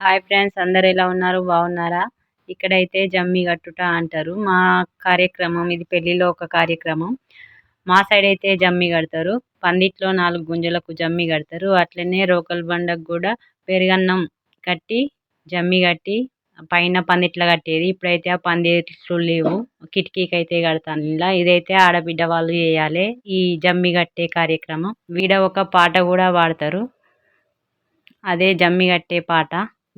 Hi friends అందరు ఎలా ఉన్నారు? బాగున్నారా? ఇక్కడైతే జమ్మి కట్టుట అంటారు. మా కార్యక్రమం ఇది పెళ్ళిలో ఒక కార్యక్రమం. మా సైడ్ అయితే జమ్మి కడతారు. పందిట్లో నాలుగు గుంజలకు జమ్మి కడతారు. అట్లనే రోకల్ బండకు కూడా పెరుగన్నం కట్టి జమ్మి కట్టి పైన పందిట్లో కట్టేది. ఇప్పుడైతే ఆ పందిట్లు లేవు. కిటికీకి అయితే కడతాను ఇలా. ఇదైతే ఆడబిడ్డ వాళ్ళు చేయాలి ఈ జమ్మి కట్టే కార్యక్రమం. వీడ ఒక పాట కూడా పాడతారు. అదే జమ్మి కట్టే పాట.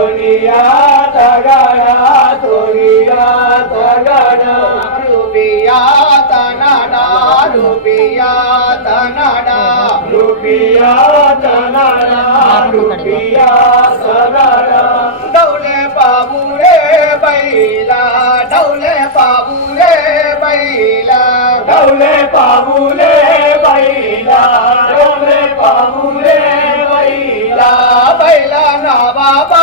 सोनियाचा गाडा सोनियाचा गाडा रुपयाचा नाडा रुपयाचा नाडा रुपयाचा नाडा रुपयाचा नाडा डवले बाबुरे बैला डवले बाबुरे बैला डवले बाबुले बैला डवले बाबुले बैला बैला ना बाबा देवा बैला ना बाबा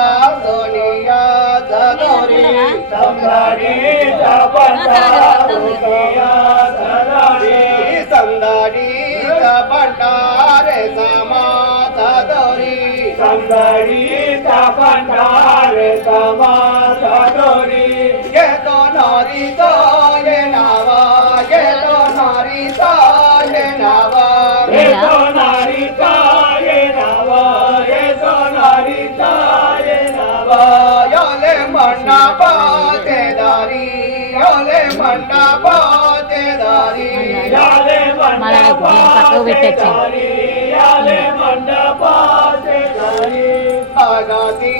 पडदा सोनियाचा दोरी संदाडीचा पडदा रे పక్కకు పెట్టచ్చు అగతి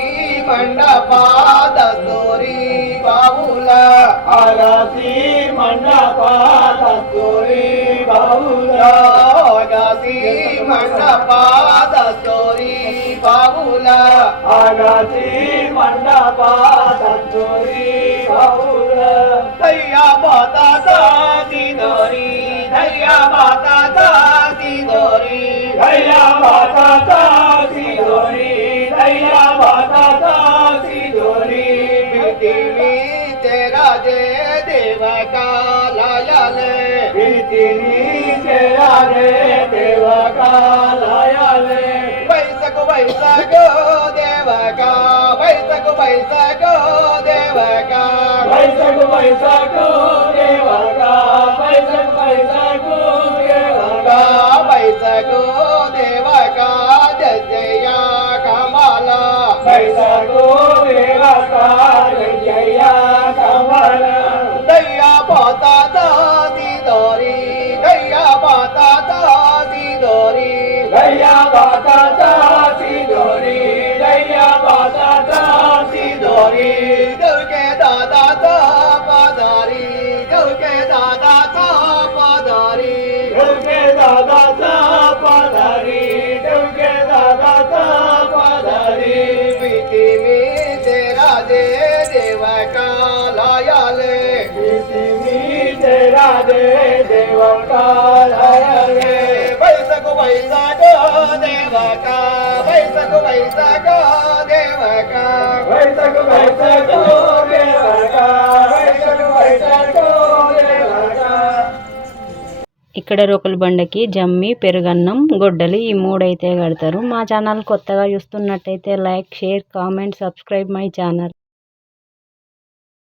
మండపాద గోరి బావుల. అగతి మండపాద గోరి బావుల. అగతి మండపాద గోరి బావుల. అగతి మండపాద दिनोरी दैया माता दिनोरी दैया माता दिनोरी दैया माता दिनोरी पृथ्वी तेरा जे देव का लायाले पृथ्वी तेरा जे देव का लायाले वैसक वैसक देव का वैसक वैसक देव का वैसक वैसक देव का సైసగో దేవకారయ్యా కమల దయ్యా పాతా దాది దాదా तेरा दे देव का लायाले प्रीति में तेरा दे देव का लायाले वैसक वैसक देव का वैसक वैसक देव का वैसक वैसक देव का वैसक वैसक देव का ఇక్కడ రోకల బండకి జమ్మి పెరుగన్నం గొడ్డలి ఈ మూడైతే కడతారు మా ఛానల్ కొత్తగా చూస్తున్నట్టయితే like share comment subscribe my channel